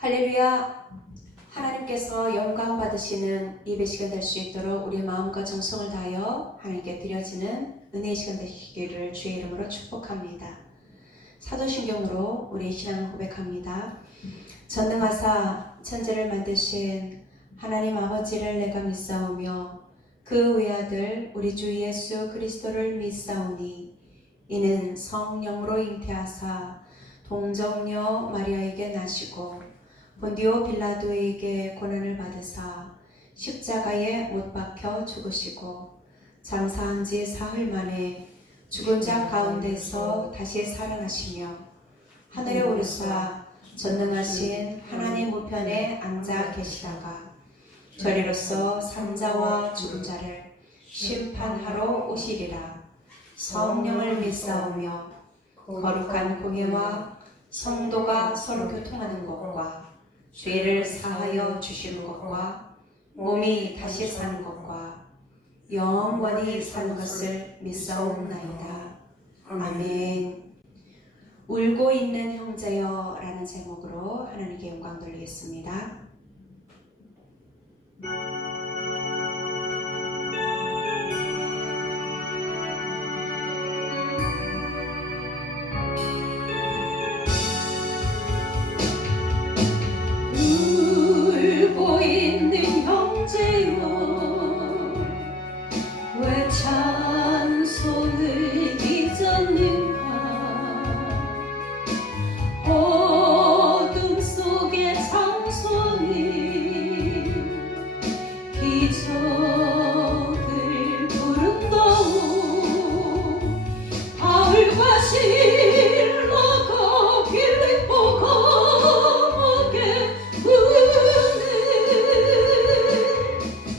할렐루야. 하나님께서 영광 받으시는 예배 시간 될 수 있도록 우리 마음과 정성을 다하여 하나님께 드려지는 은혜의 시간 되시기를 주의 이름으로 축복합니다. 사도신경으로 우리 신앙을 고백합니다. 전능하사 천지를 만드신 하나님 아버지를 내가 믿사오며 그 외아들 우리 주 예수 그리스도를 믿사오니 이는 성령으로 잉태하사 동정녀 마리아에게 나시고 본디오 빌라도에게 고난을 받으사 십자가에 못 박혀 죽으시고 장사한 지 사흘 만에 죽은 자 가운데서 다시 살아나시며 하늘에 오르사 전능하신 하나님 우편에 앉아 계시다가 저리로서 산자와 죽은 자를 심판하러 오시리라. 성령을 믿사오며 거룩한 공예와 성도가 서로 교통하는 것과 죄를 사하여 주시는 것과 몸이 다시 사는 것과 영원히 사는 것을 믿사옵나이다. 아멘. 울고 있는 형제여 라는 제목으로 하나님께 영광 돌리겠습니다. 울고 있는 형제여 왜 찬송을 잊었는가. 어둠 속의 장소는 기적을 부른다오. 바울과 실로가 빌립보 감옥에 부르는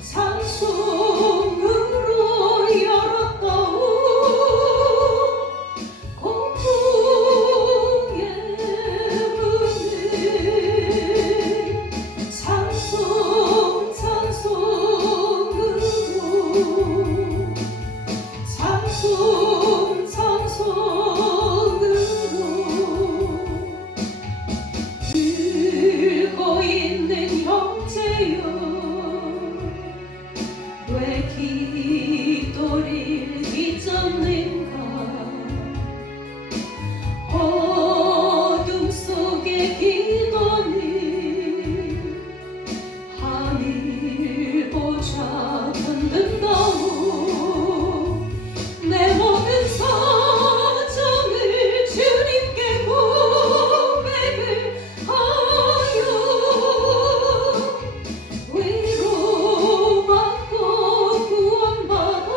찬송으로 열었다오. 공중의 문을 찬송으로 울고 있는 형제여 왜 기도를 잊었는가. 어둠 속의 기도는 하늘 보좌 흔든다오. 내 모든 사정을 주님께 고백을 하여 위로받고 구원받아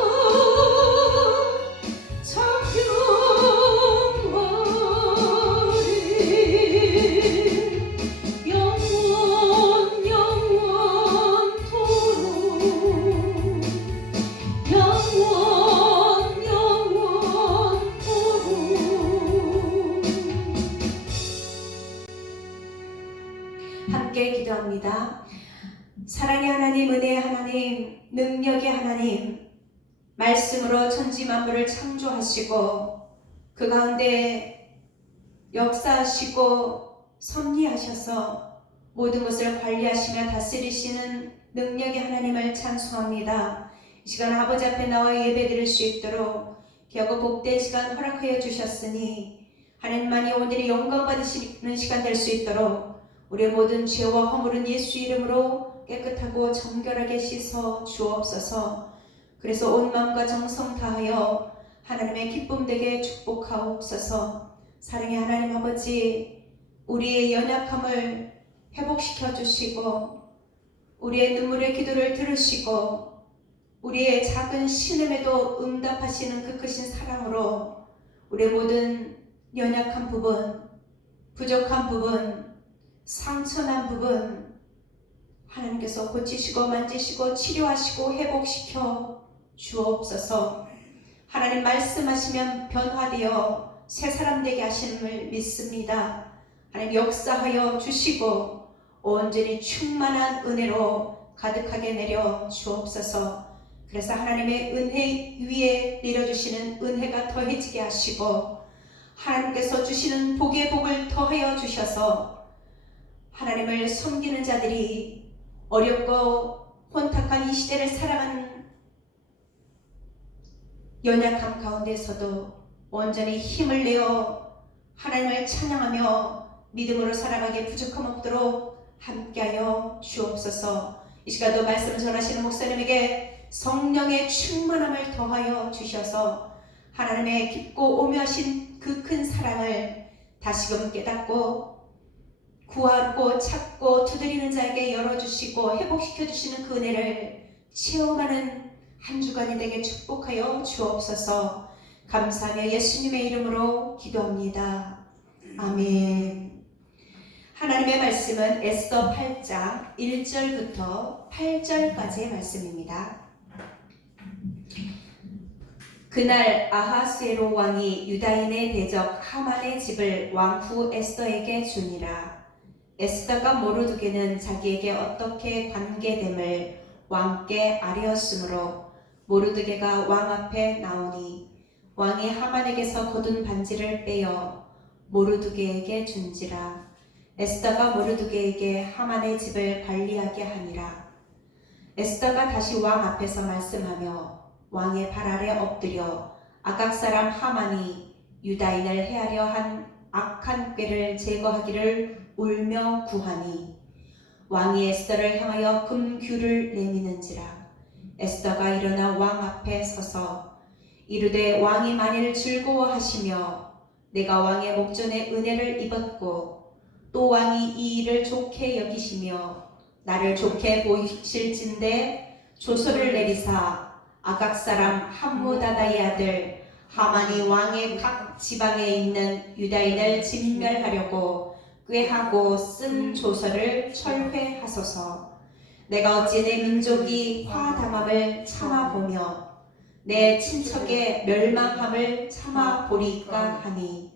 찬양하리 함께 기도합니다. 사랑의 하나님, 은혜의 하나님, 능력의 하나님, 말씀으로 천지 만물을 창조하시고 그 가운데 역사하시고 섭리하셔서 모든 것을 관리하시며 다스리시는 능력의 하나님을 찬송합니다. 이 시간 아버지 앞에 나와 예배드릴 수 있도록 귀하고 복된 시간 허락하여 주셨으니 하나님만이 오늘의 영광 받으시는 시간 될 수 있도록 우리의 모든 죄와 허물은 예수 이름으로 깨끗하고 정결하게 씻어 주옵소서. 그래서 온 마음과 정성 다하여 하나님의 기쁨 되게 축복하옵소서. 사랑의 하나님 아버지, 우리의 연약함을 회복시켜 주시고 우리의 눈물의 기도를 들으시고 우리의 작은 신음에도 응답하시는 그 크신 사랑으로 우리의 모든 연약한 부분, 부족한 부분, 상처난 부분 하나님께서 고치시고 만지시고 치료하시고 회복시켜 주옵소서. 하나님 말씀하시면 변화되어 새 사람 되게 하시는 믿습니다. 하나님 역사하여 주시고 온전히 충만한 은혜로 가득하게 내려 주옵소서. 그래서 하나님의 은혜 위에 내려주시는 은혜가 더해지게 하시고 하나님께서 주시는 복의 복을 더하여 주셔서 하나님을 섬기는 자들이 어렵고 혼탁한 이 시대를 살아가는 연약함 가운데서도 온전히 힘을 내어 하나님을 찬양하며 믿음으로 살아가기에 부족함 없도록 함께하여 주옵소서. 이 시간도 말씀을 전하시는 목사님에게 성령의 충만함을 더하여 주셔서 하나님의 깊고 오묘하신 그 큰 사랑을 다시금 깨닫고 구하고 찾고 두드리는 자에게 열어주시고 회복시켜 주시는 그 은혜를 체험하는 한 주간이 되게 축복하여 주옵소서. 감사하며 예수님의 이름으로 기도합니다. 아멘. 하나님의 말씀은 에스더 8장 1절부터 8절까지의 말씀입니다. 그날 아하스웨로 왕이 유다인의 대적 하만의 집을 왕후 에스더에게 주니라. 에스더가 모르드게는 자기에게 어떻게 관계됨을 왕께 아뢰었으므로 모르드게가 왕 앞에 나오니 왕이 하만에게서 거둔 반지를 빼어 모르드게에게 준지라. 에스더가 모르드게에게 하만의 집을 관리하게 하니라. 에스더가 다시 왕 앞에서 말씀하며 왕의 발 아래 엎드려 아각 사람 하만이 유다인을 해하려 한 악한 꾀를 제거하기를 울며 구하니 왕이 에스더를 향하여 금규를 내미는지라. 에스더가 일어나 왕 앞에 서서 이르되 왕이 만일 즐거워하시며 내가 왕의 목전에 은혜를 입었고 또 왕이 이 일을 좋게 여기시며 나를 좋게 보이실진대 조서를 내리사 아각 사람 함무다다의 아들 하만이 왕의 각 지방에 있는 유다인을 진멸하려고 꾀하고 쓴 조서를 철회하소서. 내가 어찌 내 민족이 화당함을 참아보며 내 친척의 멸망함을 참아보리까 하니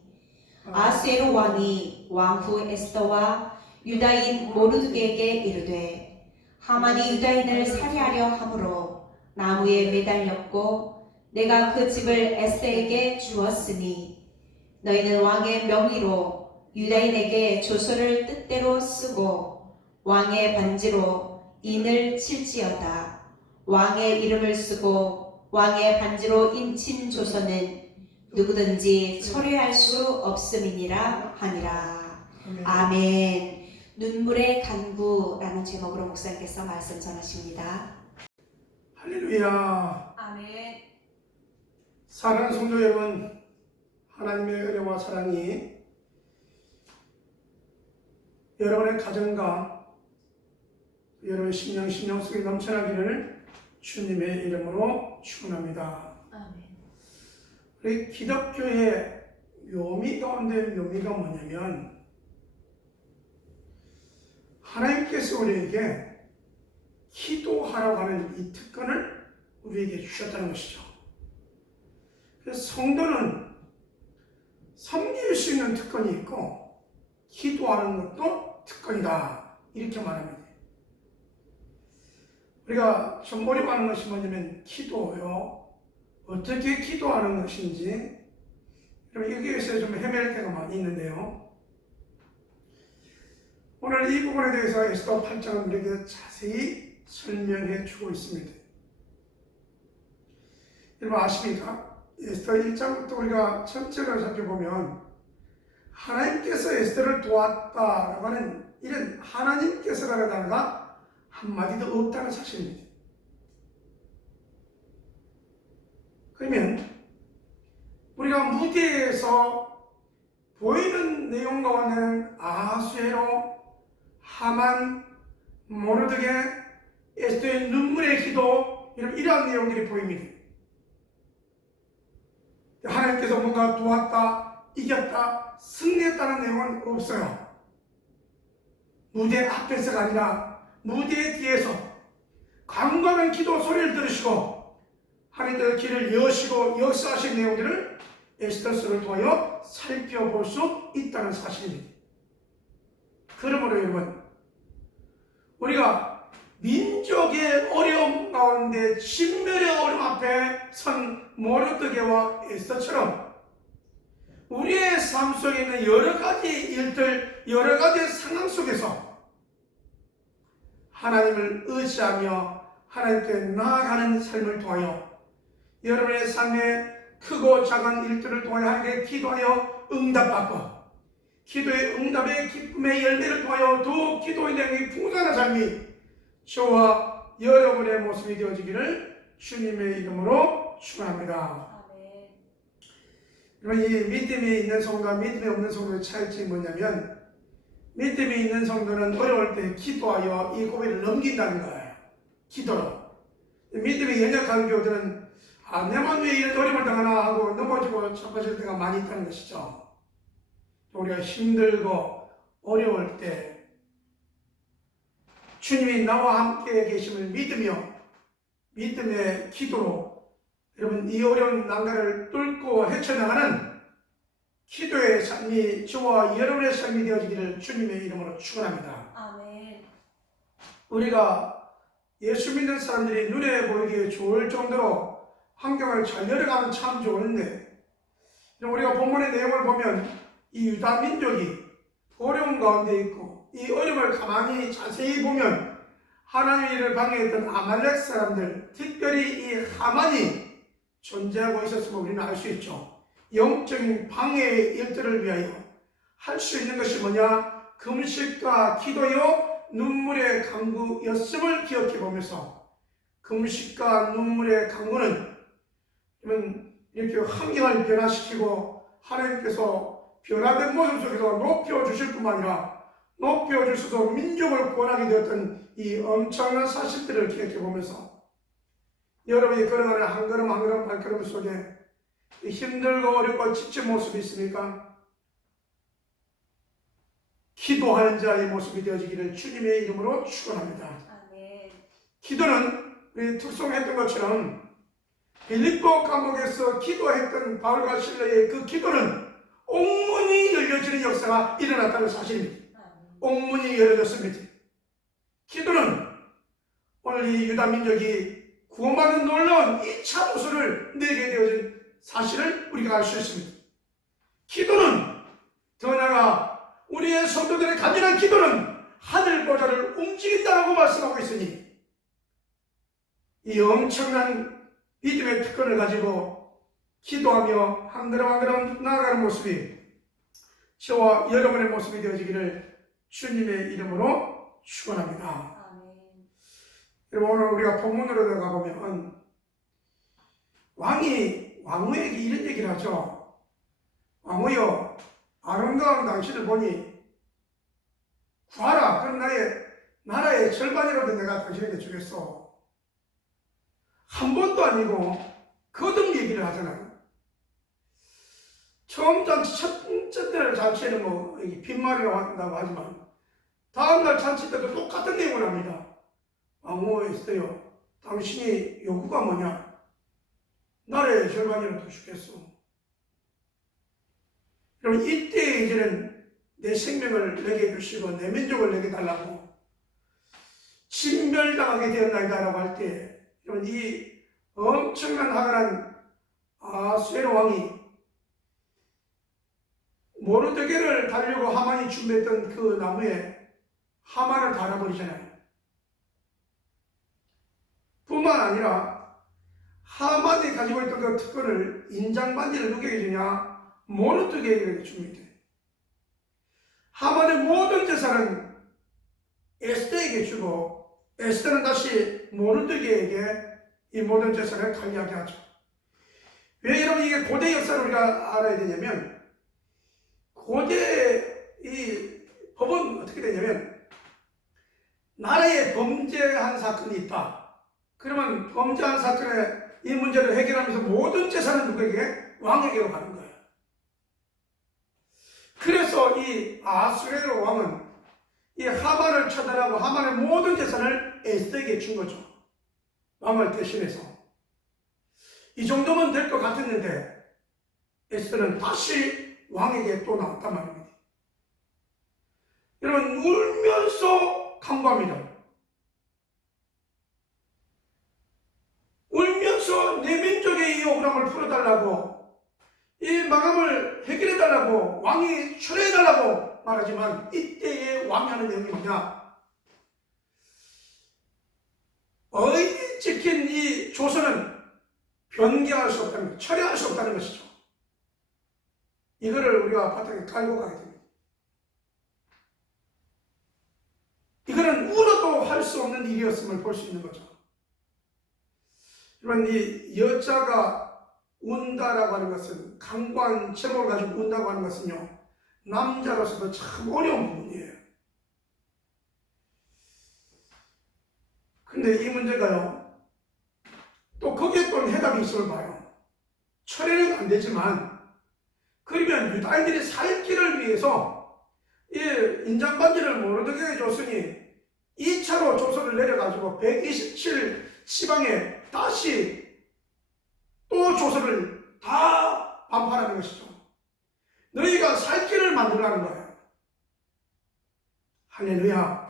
아스웨로 왕이 왕후 에스더와 유다인 모르드게에게 이르되 하만이 유다인을 살해하려 함으로 나무에 매달렸고 내가 그 집을 에스더에게 주었으니 너희는 왕의 명의로 유다인에게 조서를 뜻대로 쓰고 왕의 반지로 인을 칠지어다. 왕의 이름을 쓰고 왕의 반지로 인친 조서는 누구든지 철회할 수 없음이니라 하니라. 아멘. 눈물의 간구라는 제목으로 목사님께서 말씀 전하십니다. 할렐루야. 아멘. 사랑하는 성도 여러분, 하나님의 은혜와 사랑이 여러분의 가정과 여러분의 심령 속에 넘쳐나기를 주님의 이름으로 축원합니다. 아멘. 우리 기독교의 묘미 가운데 묘미가 뭐냐면 하나님께서 우리에게 기도하라고 하는 이 특권을 우리에게 주셨다는 것이죠. 그래서 성도는 섬길 수 있는 특권이 있고 기도하는 것도 특권이다, 이렇게 말합니다. 우리가 좀 어려워하는 것이 뭐냐면 기도요, 어떻게 기도하는 것인지 여기에서 좀 헤맬 때가 많이 있는데요. 오늘 이 부분에 대해서 에스더 8장은 우리에게 자세히 설명해 주고 있습니다. 여러분 아십니까? 에스더 1장부터 우리가 전체를 살펴보면 하나님께서 에스더를 도왔다라고 하는 이런 하나님께서라는 단어가 한마디도 없다는 사실입니다. 그러면 우리가 무대에서 보이는 내용 가운데는 아하스웨로, 하만, 모르드게, 에스더의 눈물의 기도, 이러한 내용들이 보입니다. 하나님께서 뭔가 도왔다, 이겼다, 승리했다는 내용은 없어요. 무대 앞에서가 아니라 무대 뒤에서 강건한 기도 소리를 들으시고 하나님께서 길을 여시고 역사하신 내용들을 에스더서를 통하여 살펴볼 수 있다는 사실입니다. 그러므로 여러분, 우리가 민족의 어려움 가운데 진멸의 어려움 앞에 선 모르드게와 에스더처럼 우리의 삶 속에 있는 여러 가지 일들, 여러 가지 상황 속에서 하나님을 의지하며 하나님께 나아가는 삶을 통하여 여러분의 삶에 크고 작은 일들을 통하여 하나님께 기도하여 응답받고 기도의 응답의 기쁨의 열매를 통하여 더욱 기도의 내용이 풍성한 삶이 저와 여러분의 모습이 되어지기를 주님의 이름으로 축원합니다. 아멘. 그러면 이 믿음이 있는 성도와 믿음이 없는 성도의 차이점이 뭐냐면 믿음이 있는 성도는 어려울 때 기도하여 이 고비를 넘긴다는 거예요. 기도로. 믿음이 연약한 교들은 내 맘 왜 이런 어려움을 당하나 하고 넘어지고 자빠질 때가 많이 있다는 것이죠. 우리가 힘들고 어려울 때 주님이 나와 함께 계심을 믿으며 믿음의 기도로 여러분 이 어려운 난간을 뚫고 헤쳐나가는 기도의 삶이 저와 여러분의 삶이 되어지기를 주님의 이름으로 축원합니다. 아멘. 우리가 예수 믿는 사람들이 눈에 보이기에 좋을 정도로 환경을 잘 열어가면 참 좋은데 우리가 본문의 내용을 보면 이 유다 민족이 어려움 가운데 있고 이 어려움을 가만히 자세히 보면 하나님의 일을 방해했던 아말렉 사람들, 특별히 이 하만이 존재하고 있었음을 우리는 알 수 있죠. 영적인 방해의 일들을 위하여 할 수 있는 것이 뭐냐? 금식과 기도요 눈물의 강구였음을 기억해 보면서 금식과 눈물의 강구는 이렇게 환경을 변화시키고 하나님께서 변화된 모습 속에서 높여주실 뿐만 아니라 높여주셔서 민족을 구원하게 되었던 이 엄청난 사실들을 기억해 보면서 여러분이 걸어가는 한 걸음 한 걸음 발걸음 속에 힘들고 어렵고 지친 모습이 있습니까? 기도하는 자의 모습이 되어지기를 주님의 이름으로 축원합니다. 아멘. 기도는 우리 특송했던 것처럼 빌립보 감옥에서 기도했던 바울과 실라의 그 기도는 옥문이 열려지는 역사가 일어났다는 사실입니다. 옥문이 열려졌습니다. 기도는 오늘 이 유다 민족이 구원받은 놀라운 2차 도수를 내게 되어진 사실을 우리가 알 수 있습니다. 기도는 더 나아가 우리의 성도들의 간절한 기도는 하늘 보좌를 움직인다고 말씀하고 있으니 이 엄청난 믿음의 특권을 가지고 기도하며 한 걸음 한 걸음 나아가는 모습이 저와 여러분의 모습이 되어지기를 주님의 이름으로 축원합니다. 아멘. 여러분 오늘 우리가 본문으로 들어가 보면 왕후에게 이런 얘기를 하죠. 왕후여 아름다운 당신을 보니 구하라. 그럼 나라의 절반이라도 내가 당신에게 주겠소. 한 번도 아니고 거듭 얘기를 하잖아요. 처음 잔치, 첫 번째 잔치에는 뭐 빈말이라고 한다고 하지만 다음날 잔치 때도 똑같은 내용을 합니다. 왕후 에스더여, 당신이 요구가 뭐냐? 나라의 절반이라도 주겠소. 여러분 이때 이제는 내 생명을 내게 주시고 내 민족을 내게 달라고 진멸당하게 되었나이다 라고 할 때 여러분 이 엄청난 화가 아수에로 왕이 모르드게를 달려고 하만이 준비했던 그 나무에 하만을 달아버리잖아요. 뿐만 아니라 하만이 가지고 있던 그 특권을 인장반지를 누구에게 주냐? 모르드게에게 줍니다. 하만의 모든 재산은 에스더에게 주고 에스더는 다시 모르드게에게 이 모든 재산을 관리하게 하죠. 왜 여러분 이게 고대 역사를 우리가 알아야 되냐면 고대 이 법은 어떻게 되냐면 나라에 범죄한 사건이 있다. 그러면 범죄한 사건의 이 문제를 해결하면서 모든 재산은 누구에게? 왕에게로 가는 거예요. 그래서 이 아수에로 왕은 이 하만을 처단하고 하만의 모든 재산을 에스더에게 준 거죠. 왕을 대신해서. 이 정도면 될 것 같았는데 에스더는 다시 왕에게 또 나왔단 말입니다. 여러분 울면서 간구합니다. 울면서 내 민족의 이 억울함을 풀어달라고 이 마감을 해결해달라고 왕이 출해달라고 말하지만 이때의 왕이 하는 내용이 뭐냐? 의인이 지킨 이 조서는 변경할 수 없다는 것, 철회할 수 없다는 것이죠. 이거를 우리가 바탕에 깔고 가게 됩니다. 이거는 울어도 할 수 없는 일이었음을 볼 수 있는 거죠. 여러분, 이 여자가 운다라고 하는 것은, 강고한 제목을 가지고 운다고 하는 것은요, 남자로서도 참 어려운 부분이에요. 근데 이 문제가요, 또 거기에 또 해답이 있음을 봐요. 철회는 안 되지만, 그러면 유다인들이 살 길을 위해서 이 인장반지를 모르드게에 줬으니 2차로 조서를 내려가지고 127 지방에 다시 또 조서를 다 반발하는 것이죠. 너희가 살 길을 만들라는 거예요. 할렐루야.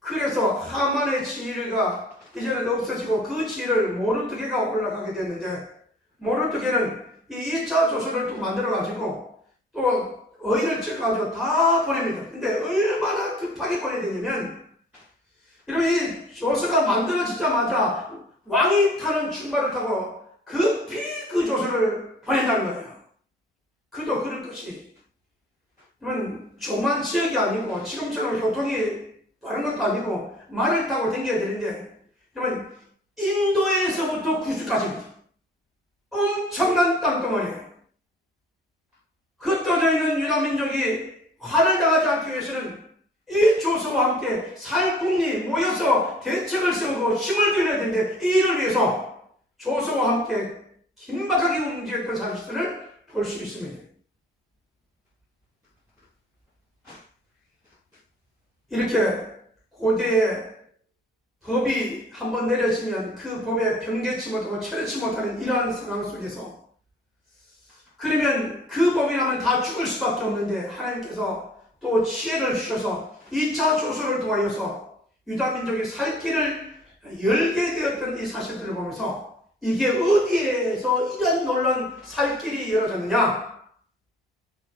그래서 하만의 지위가 이제는 없어지고 그 지위를 모르드게가 올라가게 됐는데, 모르드게는 이 2차 조서를 또 만들어가지고 또 의인을 찍어가지고 다 보냅니다. 근데 얼마나 급하게 보내야 되냐면, 여러분, 이 조서가 만들어지자마자 왕이 타는 충발을 타고 급히 그 조서를 보낸다는 거예요. 그도 그럴 것이, 여러분, 조만 지역이 아니고 지금처럼 교통이 빠른 것도 아니고 말을 타고 다녀야 되는데, 여러분, 인도에서부터 구주까지입니다. 엄청난 땅덩어리예요. 흩어져 있는 유다 민족이 화를 당하지 않기 위해서는 이 조서와 함께 살궁리 모여서 대책을 세우고 힘을 기울여야 되는데, 이 일을 위해서 조서와 함께 긴박하게 움직였던 사실을 볼 수 있습니다. 이렇게 고대의 법이 한번 내려지면 그 법에 변개치 못하고 철회치 못하는 이러한 상황 속에서, 그러면 그 법이라면 다 죽을 수밖에 없는데, 하나님께서 또 지혜를 주셔서 2차 조서를 통하여서 유다 민족이 살 길을 열게 되었던 이 사실들을 보면서, 이게 어디에서 이런 놀라운 살 길이 열어졌느냐?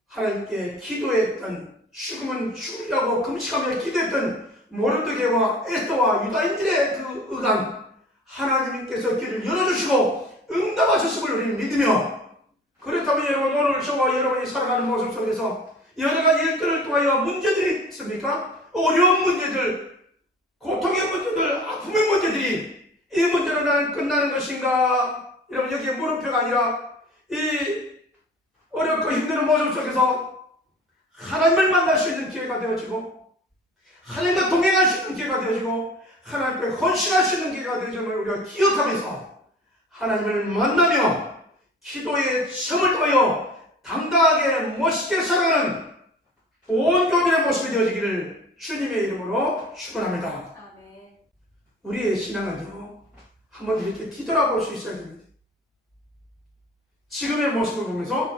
하나님께 기도했던, 죽으면 죽으려고 금식하며 기도했던 모르드게와 에스더와 유다인들의 그 의간, 하나님께서 길을 열어주시고 응답하셨음을 우리는 믿으며, 그렇다면 여러분, 오늘 저와 여러분이 살아가는 모습 속에서 여러 가지 일들을 통하여 문제들이 있습니까? 어려운 문제들, 고통의 문제들, 아픔의 문제들이, 이 문제로 나는 끝나는 것인가? 여러분, 여기에 물음표가 아니라 이 어렵고 힘든 모습 속에서 하나님을 만날 수 있는 기회가 되어지고, 하나님과 동행할 수 있는 기회가 되어지고, 하나님께 헌신할 수 있는 기회가 되어짐을 우리가 기억하면서 하나님을 만나며 기도의 시험을 통하여 당당하게 멋있게 살아가는 온 교민의 모습이 되어지기를 주님의 이름으로 축원합니다. 아멘. 우리의 신앙은요, 한번 이렇게 뒤돌아볼 수 있어야 됩니다. 지금의 모습을 보면서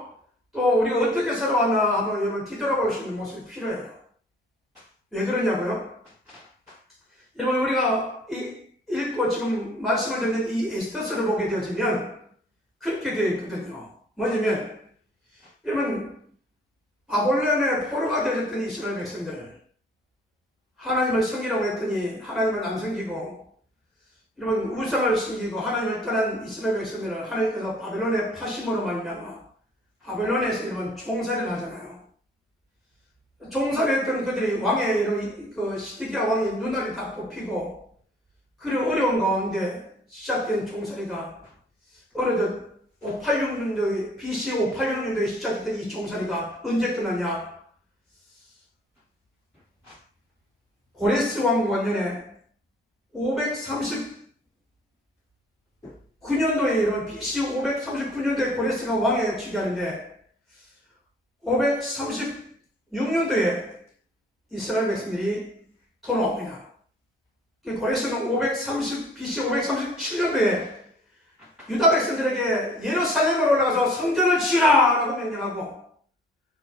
또 우리가 어떻게 살아왔나 한번 여러분 뒤돌아볼 수 있는 모습이 필요해요. 왜 그러냐고요? 여러분, 우리가 읽고 지금 말씀을 듣는 이 에스더서를 보게 되어지면 그렇게 되어 있거든요. 뭐냐면, 여러분, 바벨론의 포로가 되어졌던 이스라엘 백성들, 하나님을 섬기라고 했더니 하나님을 안 섬기고, 여러분, 우상을 섬기고 하나님을 떠난 이스라엘 백성들을 하나님께서 바벨론의 파심으로 말미암아 바벨론에서 여러분 종살이를 하잖아요. 종살이했던 그들이 왕의 그 시드기야 왕의 눈알이 다 뽑히고, 그리고 어려운 가운데 시작된 종살이가 어느덧 586년도에 BC 586년도에 시작했던 이 종살이가 언제 끝났냐? 고레스 왕 원년에 539년도에 이런 BC 539년도에 고레스가 왕에 즉위하는데, 536년도에 이스라엘 백성들이 돌아옵니다. 고레스는 BC 537년도에 유다 백성들에게 예루살렘으로 올라가서 성전을 지으라 라고 명령하고,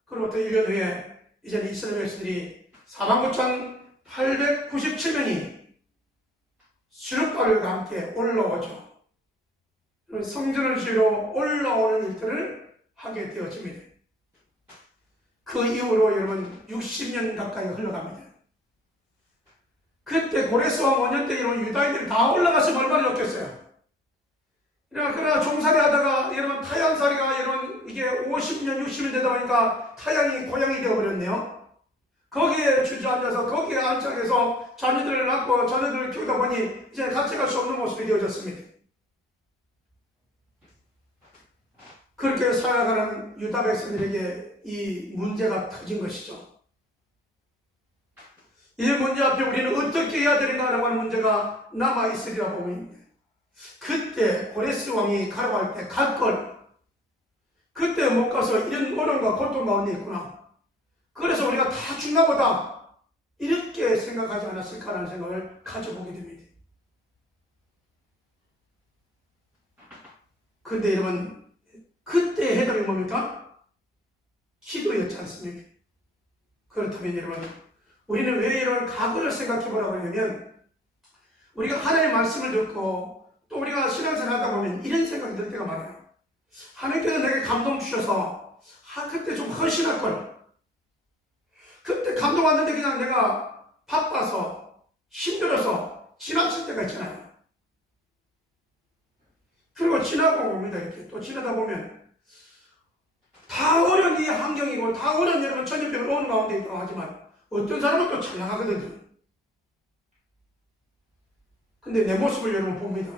그로부터 1년 후에 이제는 이스라엘 백성들이 49,897명이 수르바벨과 함께 올라오죠. 성전을 지으러 올라오는 일들을 하게 되어집니다. 그 이후로 여러분 60년 가까이 흘러갑니다. 그때 고레스왕 5년 때 이런 유다인들이 다 올라가서 얼마나 좋겠어요. 그러나 종살이 하다가 여러분 타향살이가 여러분 이게 50년 60년 되다 보니까 타향이 고향이 되어버렸네요. 거기에 주저앉아서 거기에 안착해서 자녀들을 낳고 자녀들을 키우다 보니 이제 같이 갈 수 없는 모습이 되어졌습니다. 그렇게 살아가는 유다 백성들에게 이 문제가 터진 것이죠. 이 문제 앞에 우리는 어떻게 해야 되는가라고 하는 문제가 남아있으리라 보입니다. 그때 고레스 왕이 가라고 할 때 갈 걸, 그때 못 가서 이런 어려움과 고통 가운데 있구나. 그래서 우리가 다 죽나 보다 이렇게 생각하지 않았을까라는 생각을 가져보게 됩니다. 그런데 여러분, 그때 해답이 뭡니까? 기도였지 않습니까? 그렇다면 여러분, 우리는 왜 이런 과거를 생각해 보라고 하냐면, 우리가 하나님의 말씀을 듣고 또 우리가 신앙생활 하다 보면 이런 생각이 들 때가 많아요. 하나님께서 내게 감동 주셔서 그때 좀 헌신할 걸, 그때 감동 왔는데 그냥 내가 바빠서 힘들어서 지나칠 때가 있잖아요. 그리고 지나고 옵니다. 이렇게 또 지나다 보면 다 어려운 이 환경이고 다 어려운 여러분 전염병을 오는 가운데 있다고 하지만 어떤 사람은 또 잘 나가거든요. 근데 내 모습을 여러분 봅니다.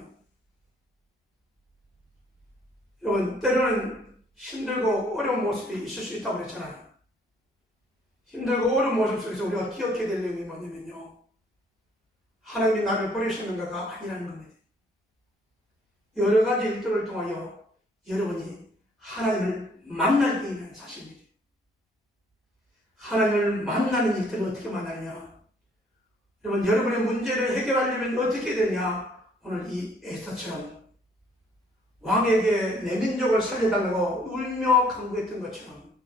여러분 때로는 힘들고 어려운 모습이 있을 수 있다고 그랬잖아요. 힘들고 어려운 모습 속에서 우리가 기억해야 될 내용이 뭐냐면요, 하나님이 나를 버리셨는가가 아니라는 겁니다. 여러 가지 일들을 통하여 여러분이 하나님을 만날 때 있는 사실입니다. 하나님을 만나는 일들은 어떻게 만나느냐? 여러분, 여러분의 문제를 해결하려면 어떻게 되냐? 오늘 이 에스더처럼 왕에게 내 민족을 살려달라고 울며 간구했던 것처럼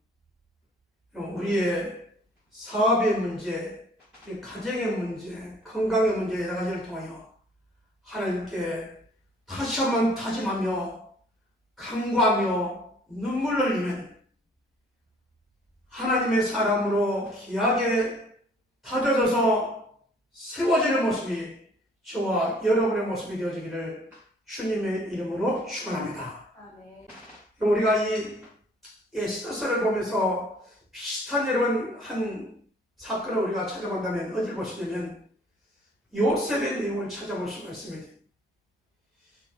우리의 사업의 문제, 가정의 문제, 건강의 문제 여러 가지를 통하여 하나님께 다시 한번 다짐하며 간구하며 눈물 흘리면 하나님의 사람으로 귀하게 다져져서 세워지는 모습이 저와 여러분의 모습이 되어지기를 주님의 이름으로 축원합니다. 아멘. 우리가 이 에스더서를 보면서 비슷한 여러분 한 사건을 우리가 찾아본다면 어디를 보시냐면 요셉의 내용을 찾아볼 수가 있습니다.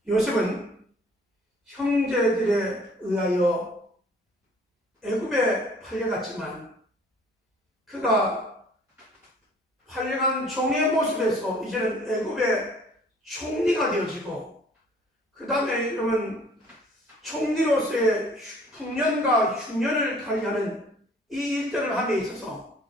요셉은 형제들에 의하여 애굽에 팔려갔지만 그가 팔려간 종의 모습에서 이제는 애굽의 총리가 되어지고 그 다음에 여러분 총리로서의 풍년과 흉년을 관리하는 이 일들을 함에 있어서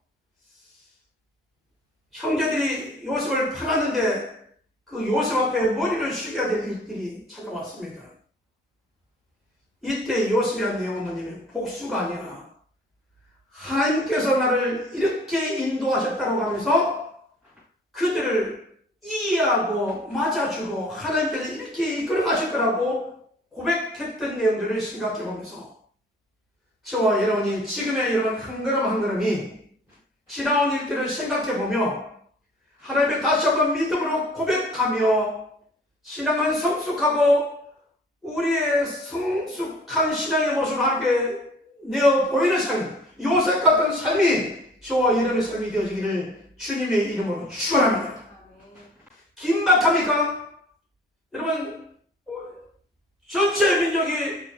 형제들이 요셉을 팔았는데 그 요셉 앞에 머리를 숙여야 될 일들이 찾아왔습니다. 이때 요셉이라는 내용은 뭐냐면 복수가 아니라 하나님께서 나를 이렇게 인도하셨다고 하면서 그들을 이해하고 맞아주고 하나님께서 이렇게 이끌어가실 거라고 고백했던 내용들을 생각해 보면서 저와 여러분이 지금의 여러분 한 걸음 한 걸음이 지나온 일들을 생각해 보며 하나님의 다시 한번 믿음으로 고백하며 신앙은 성숙하고 우리의 성숙한 신앙의 모습을 하나님께 내어 보이는 삶, 요셉 같은 삶이 저와 여러분의 삶이 되어지기를 주님의 이름으로 축원합니다. 긴박합니까? 여러분 전체 민족이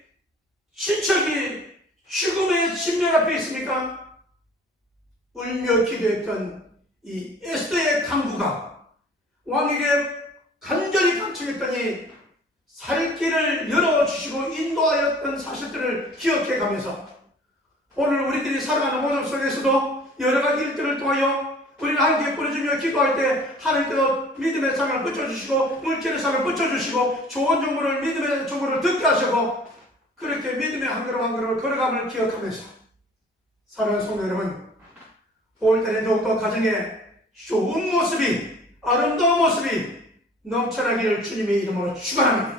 친척이 죽음의 침략 앞에 있습니까? 울며 기도했던 이 에스더의 간구가 왕에게 간절히 간청했더니 살 길을 열어주시고 인도하였던 사실들을 기억해가면서 오늘 우리들이 살아가는 모습 속에서도 여러 가지 일들을 통하여 우리는 하나님께 뿌려주며 기도할 때 하나님께서 믿음의 삶을 붙여주시고 물질의 삶을 붙여주시고 좋은 정보를 믿음의 정보를 듣게 하시고 그렇게 믿음의 한 걸음 한 걸음을 걸어감을 기억하면서 사랑하는 성도 여러분, 5월달에 더욱더 가정에 좋은 모습이 아름다운 모습이 넘쳐나기를 주님의 이름으로 축원합니다.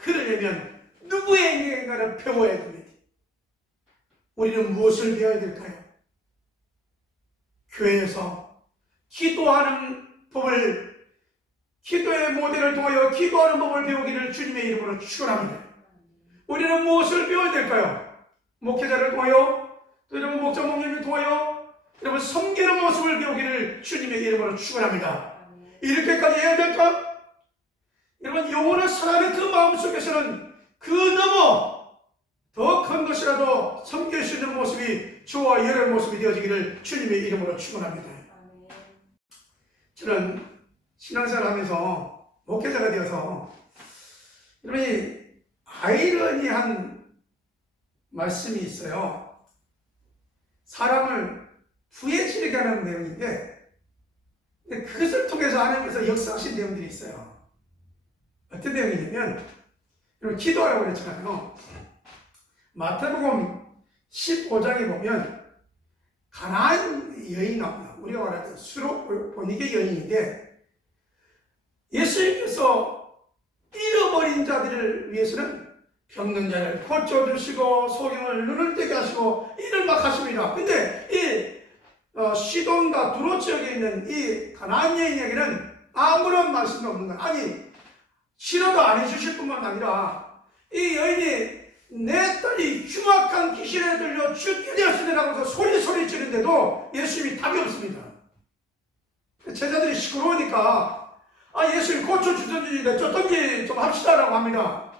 그러려면 누구에게인가를 배워야 됩니다. 우리는 무엇을 배워야 될까요? 교회에서 기도하는 법을, 기도의 모델을 통하여 기도하는 법을 배우기를 주님의 이름으로 축원합니다. 우리는 무엇을 배워야 될까요? 목회자를 통하여, 또 여러분 목자 목님을 통하여 여러분 섬기는 모습을 배우기를 주님의 이름으로 축원합니다. 이렇게까지 해야 될까? 여러분 영혼을 사랑하는 그 마음속에서는 그 너머 더 큰 것이라도 섬길 수 있는 모습이 저와 여러분의 모습이 되어지기를 주님의 이름으로 축원합니다. 저는 신앙생활 하면서 목회자가 되어서 여러분이 아이러니한 말씀이 있어요. 사람을 부해지게 하는 내용인데 그것을 통해서 하나님께서 역사하신 내용들이 있어요. 어떤 내용이냐면 여러분 기도하라고 그랬잖아요. 마태복음 15장에 보면 가나안 여인이 나옵니다. 우리가 말하는 수로 보니게 여인인데 예수님께서 잃어버린 자들을 위해서는 병든 자를 고쳐주시고 소경을 눈을 뜨게 하시고 이를 막 하십니다. 근데 이 시돈과 두로 지역에 있는 이 가나안 여인에게는 아무런 말씀도 없는 거예요. 아니 치료도 안 해주실 뿐만 아니라 이 여인이 내 딸이 흉악한 귀신에 들려 죽게 되었으리라고 해서 소리 지르는데도 예수님이 답이 없습니다. 제자들이 시끄러우니까 예수님 고쳐주든지 내쫓든지 좀 합시다라고 합니다.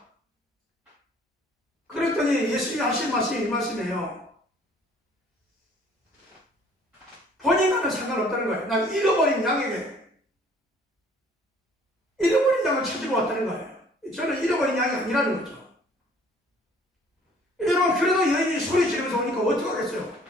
그랬더니 예수님이 하신 말씀이 이 말씀이에요. 본인과는 상관없다는 거예요. 난 잃어버린 양에게 잃어버린 양을 찾으러 왔다는 거예요. 저는 잃어버린 양이 아니라는 거죠. 여러분 그래도 여인이 소리 지르면서 오니까 어떡하겠어요?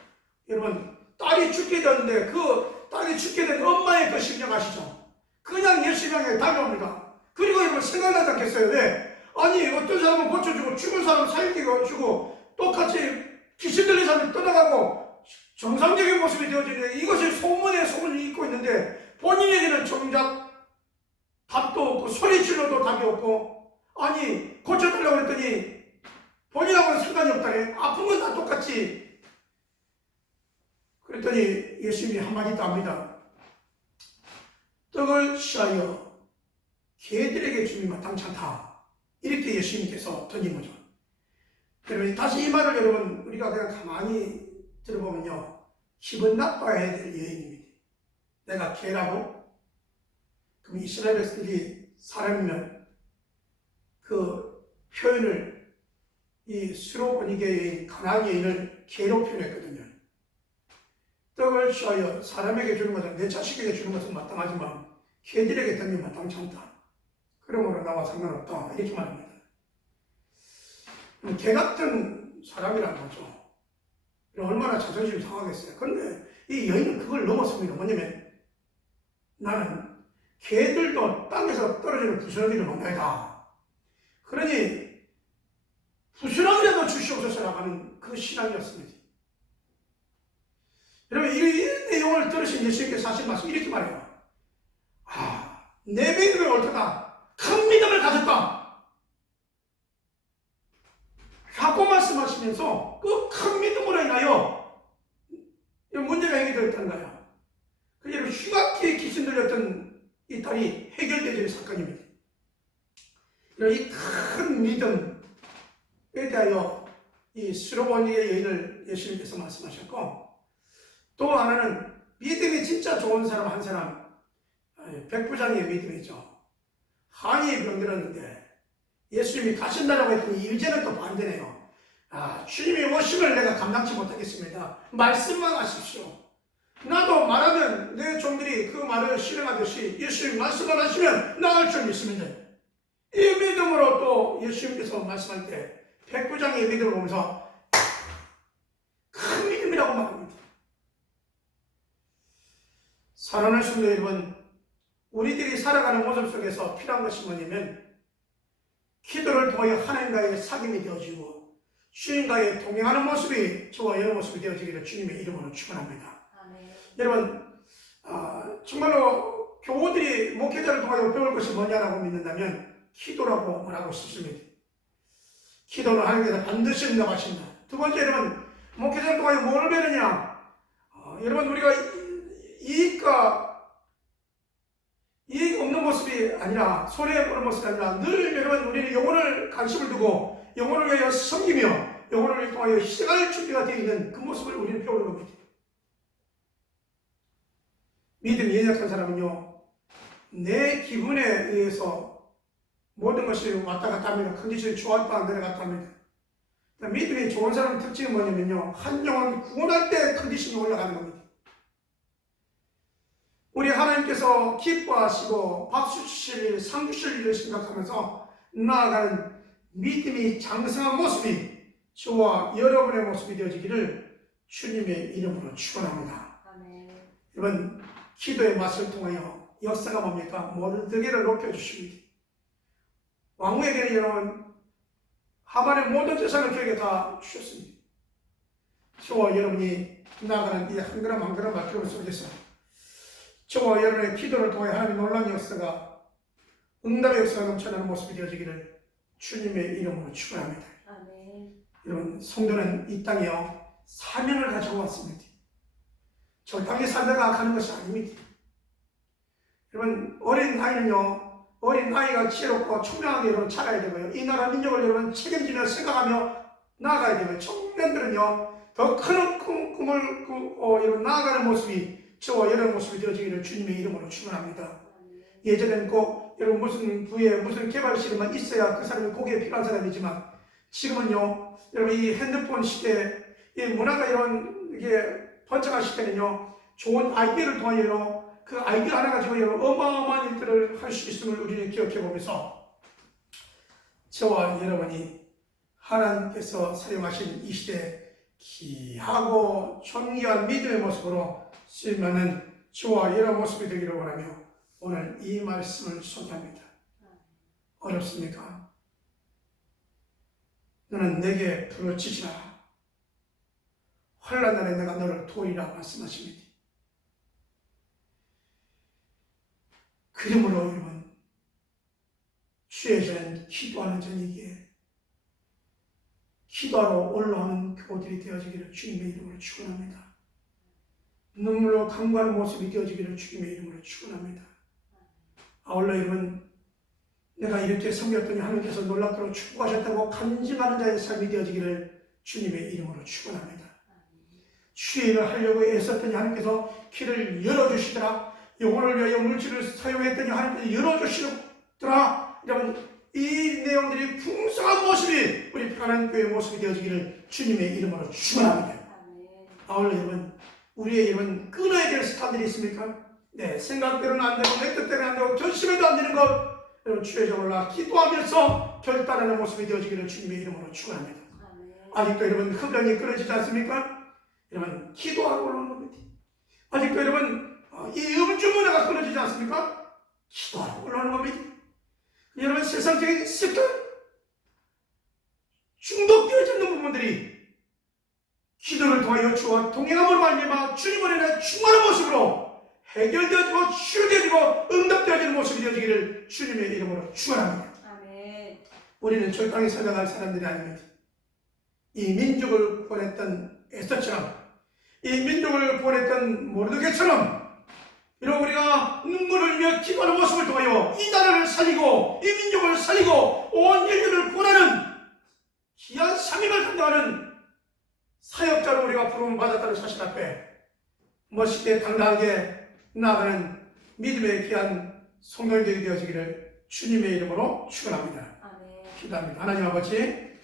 여러분 딸이 죽게 됐는데 그 딸이 죽게 된 엄마의 그 심령 아시죠? 그냥 예수님 향해 달려옵니다. 그리고 여러분 생각나지 않겠어요? 왜? 아니 어떤 사람은 고쳐주고 죽은 사람은 살게 해주고 똑같이 귀신 들린 사람이 떠나가고 정상적인 모습이 되어지는데 이것이 소문에 소문이 있고 있는데 본인에게는 정작 답도 없고 소리 질러도 답이 없고 아니 고쳐달라고 그랬더니 본인하고는 상관이 없다네. 아픈 건 다 똑같지. 그랬더니 예수님이 한마디 더 합니다. 떡을 취하여 개들에게 주니 마땅치 않다. 이렇게 예수님께서 던진 거죠. 여러분 다시 이 말을 여러분 우리가 그냥 가만히 들어보면요. 기분 나빠야 될 여인입니다. 내가 개라고? 그럼 이스라엘 백성들이 사람이면 그 표현을 이 수로보니게 가나안 여인을 개로 표현했거든요. 떡을 취하여 사람에게 주는 것은 내 자식에게 주는 것은 마땅하지만 개들에게 던지면 마땅치 않다. 그러므로 나와 상관없다. 이렇게 말합니다. 개 같은 사람이라는 거죠. 얼마나 자존심이 상하겠어요. 그런데 이 여인은 그걸 넘었습니다. 뭐냐면 나는 개들도 땅에서 떨어지는 부스러기를 먹나이다. 그러니 부스러기라도 주시옵소서라고 하는 그 신앙이었습니다. 여러분 이 내용을 들으신 예수님께서 하신 말씀 이렇게 말해요. 내 믿음이 옳다. 큰 믿음을 가졌다. 갖고 말씀하시면서 그 큰 믿음으로 인하여 문제가 해결되었다는 거예요. 그래서 흉악히 귀신 들렸던 이 딸이 해결되는 사건입니다. 이 큰 믿음에 대하여 이 수로보니의 여인을 예수님께서 말씀하셨고 또 하나는 믿음이 진짜 좋은 사람 한 사람 백부장의 믿음이죠. 한이 병들었는데 예수님이 가신다라고 했더니 이제는 또 반대네요. 주님이 오심을 내가 감당치 못하겠습니다. 말씀만 하십시오. 나도 말하면 내 종들이 그 말을 실행하듯이 예수님 말씀만 하시면 나을 줄 믿습니다. 이 믿음으로 또 예수님께서 말씀할 때 백부장의 믿음을 보면서 큰 믿음이라고 말합니다. 사랑하는 성도 여러분, 우리들이 살아가는 모습 속에서 필요한 것이 뭐냐면 기도를 통하여 하나님과의 사귐이 되어지고 주님과의 동행하는 모습이 저와 여러 모습이 되어지기를 주님의 이름으로 축원합니다. 여러분 정말로 교우들이 목회자를 통하여 배울 것이 뭐냐라고 믿는다면 기도라고 말하고 싶습니다. 기도는 하나님께서 반드시 응답하신다. 두 번째 여러분 목회자를 통하여 뭘 배우느냐 여러분 우리가 이익과 모습이 아니라, 손해 보는 모습이 아니라, 늘 여러분 우리는 영혼을 관심을 두고 영혼을 위하여 섬기며 영혼을 통하여 희생할 준비가 되어 있는 그 모습을 우리는 배우는 겁니다. 믿음이 연약한 사람은요, 내 기분에 의해서 모든 것이 왔다 갔다 합니다. 컨디션이 좋았다 내려갔다 합니다. 믿음이 좋은 사람의 특징은 뭐냐면요, 한 영혼 구원할 때 컨디션이 올라가는 겁니다. 우리 하나님께서 기뻐하시고 박수 치실 일, 상 주실 일을 생각하면서 나아가는 믿음이 장성한 모습이 저와 여러분의 모습이 되어지기를 주님의 이름으로 축원합니다. 여러분, 기도의 맛을 통하여 역사가 뭡니까? 모르드게를 높여주십니다. 왕후에게는 여러분 하만의 모든 재산을 그에게 다 주셨습니다. 저와 여러분이 나아가는 이 한 걸음 한 걸음 발걸음 속에서 저와 여러분의 기도를 통해 하나님의 놀라운 역사가, 응답의 역사가 넘쳐나는 모습이 되어지기를 주님의 이름으로 축원합니다. 여러분, 성도는 이 땅에요 사명을 가지고 왔습니다. 저 땅에 살다가 가는 것이 아닙니다. 여러분, 어린 나이는요, 어린 나이가 지혜롭고 총명하게 여러분 자라야 되고요, 이 나라 민족을 여러분 책임지며 생각하며 나아가야 되고요, 청년들은요 더 큰 꿈을 여러분 나아가는 모습이 저와 여러분 모습이 되어지기를 주님의 이름으로 축원합니다. 예전에는 꼭 여러분 무슨 부에 무슨 개발실에만 있어야 그 사람이 거기에 필요한 사람이지만, 지금은요 여러분 이 핸드폰 시대, 이 문화가 이런 이게 번창한 시대는요, 좋은 아이디어를 통하여 그 아이디어 하나 가지고 여러분 어마어마한 일들을 할 수 있음을 우리는 기억해 보면서 저와 여러분이 하나님께서 사용하신 이 시대에 귀하고 존귀한 믿음의 모습으로 쓰임받는 저와 여러분 모습이 되기를 원하며 오늘 이 말씀을 소개합니다. 어렵습니까? 너는 내게 부르짖으라. 환난 날에 내가 너를 도우리라 말씀하십니다. 그러므로 여러분, 주의 전은 기도하는 전이기에 기도하러 올라오는 교우들이 되어지기를 주님의 이름으로 축원합니다. 눈물로 간구하는 모습이 되어지기를 주님의 이름으로 축원합니다. 아울러 여러분, 내가 이렇게 섬겼더니 하나님께서 놀랍도록 축복하셨다고 간증하는 자의 삶이 되어지기를 주님의 이름으로 축원합니다. 주의 일을 하려고 애썼더니 하나님께서 길을 열어주시더라. 영혼을 위하여 물질을 사용했더니 하나님께서 열어주시더라. 여러분, 이 내용들이 풍성한 모습이 우리 평안한 교회의 모습이 되어지기를 주님의 이름으로 축원합니다. 아울러 여러분, 우리의 여러분 끊어야 될 습관들이 있습니까? 네, 생각대로는 안 되고 내 뜻대로는 안 되고 결심해도 안 되는 것, 여러분 주의 종을 기도하면서 결단하는 모습이 되어지기를 주님의 이름으로 축원합니다. 아직도 여러분 흡연이 끊어지지 않습니까? 여러분 기도하고 올라오는 겁니다. 아직도 여러분 이 음주 문화가 끊어지지 않습니까? 기도하고 올라오는 겁니다. 여러분 세상적인 습관, 중독되어져 있는 부분들이 기도를 통하여 주와 동행함으로 말미암아 주님을 인해 충만한 모습으로 해결되어지고 치유되어지고 응답되어지는 모습이 되어지기를 주님의 이름으로 축원합니다. 우리는 저 땅에 살아갈 사람들이 아닙니다. 이 민족을 구원했던 에스더처럼, 이 민족을 구원했던 모르드게처럼 이런 우리가 눈물을 흘려 기도하는 모습을 통하여 이 나라를 살리고 이 민족을 살리고 온 인류를 구원하는 귀한 사명을 감당하는 사역자로 우리가 부름을 받았다는 사실 앞에 멋있게 당당하게 나아가는 믿음의 귀한 성도들이 되어지기를 주님의 이름으로 축원합니다. 기도합니다. 하나님 아버지,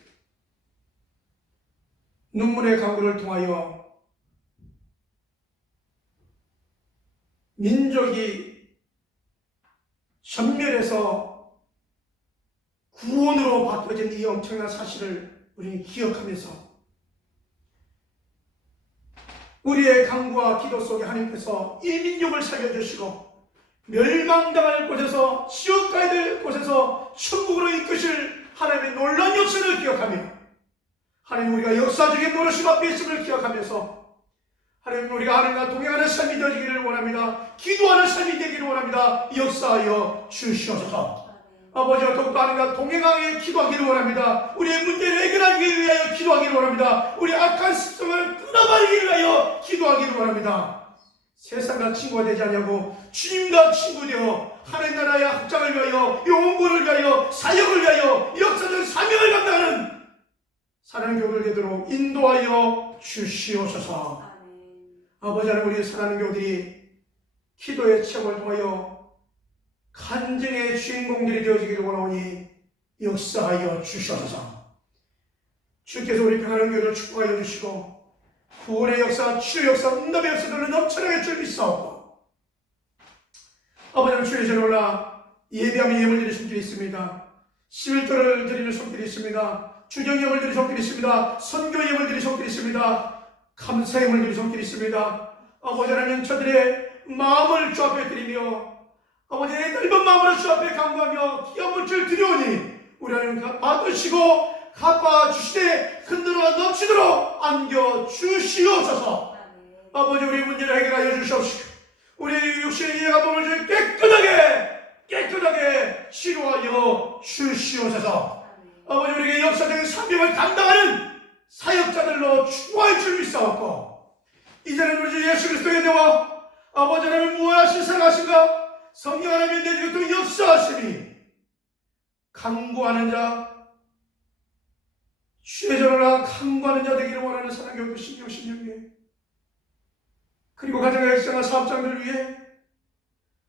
눈물의 강구를 통하여 민족이 전멸해서 구원으로 바꿔진 이 엄청난 사실을 우리는 기억하면서 우리의 간구와 기도 속에 하나님께서 이 민족을 살려주시고 멸망당할 곳에서 지옥 가야 될 곳에서 천국으로 이끄실 하나님의 놀라운 역사를 기억하며, 하나님 우리가 역사적인 노릇심 앞에 있음을 기억하면서 하나님 우리가 하나님과 동행하는 삶이 되기를 원합니다. 기도하는 삶이 되기를 원합니다. 역사하여 주시옵소서. 아버지와 더욱더 하나님과 동행하게 기도하기를 원합니다. 우리의 문제를 해결하기 위하여 기도하기를 원합니다. 우리 악한 습성을 끊어버리기 위하여 기도하기를 원합니다. 세상과 친구가 되지 않냐고 주님과 친구 되어 하나님 나라의 확장을 위하여 영혼을 위하여 사역을 위하여 역사적 사명을 감당하는 사랑하는 교우들 되도록 인도하여 주시옵소서. 아버지 하나님, 우리 사랑하는 교우들이 기도의 체험을 통하여 간증의 주인공들이 되어지기를 원하오니 역사하여 주시옵소서. 주께서 우리 평안한 교회를 축복하여 주시고 구원의 역사, 치유 역사, 응답의 역사들을 넘쳐나게 줄 믿사옵고, 아버지 하나님, 주의 전에 올라 예배하며 예물 드리는 손길이 있습니다. 11조를 드리는 손길이 있습니다. 주경 예물 드리는 손길이 있습니다. 선교 예물 드리는 손길이 있습니다. 감사 예물 드리는 손길이 있습니다. 아버지 하나님, 저들의 마음을 주 앞에 드리며 아버지의 넓은 마음으로 주 앞에 간구하며 귀한 물질 드려오니 우리 하나님 받으시고 갚아주시되 흔들어 넘치도록 안겨주시옵소서. 아버지, 우리 문제를 해결하여 주시옵시고 우리 육신의 이해가 몸을 깨끗하게 치료하여 주시옵소서. 아버지, 우리에게 역사적인 사명을 감당하는 사역자들로 축복할 줄 믿사옵고, 이제는 우리 주 예수 그리스도의 은혜와 아버지 하나님 무한하신 사랑하신가 성령 하나님의 내 중에 또 역사하시니 강구하는 자, 주의 전으로 강구하는 자 되기를 원하는 사랑의 그 신령에, 그리고 가정의 역사와 사업장들 위해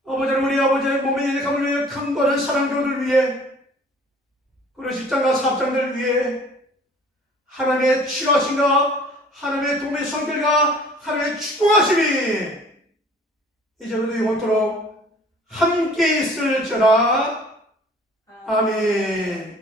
아버지 하나님, 우리 아버지의 몸의 예감을 위해 강구하는 사랑교들 위해, 그리고 직장과 사업장들 위해 하나님의 치료하신가, 하나님의 도움의 성결과 하나님의 축복하심이 이제부터 영원토록 함께 있을지어다. 아멘.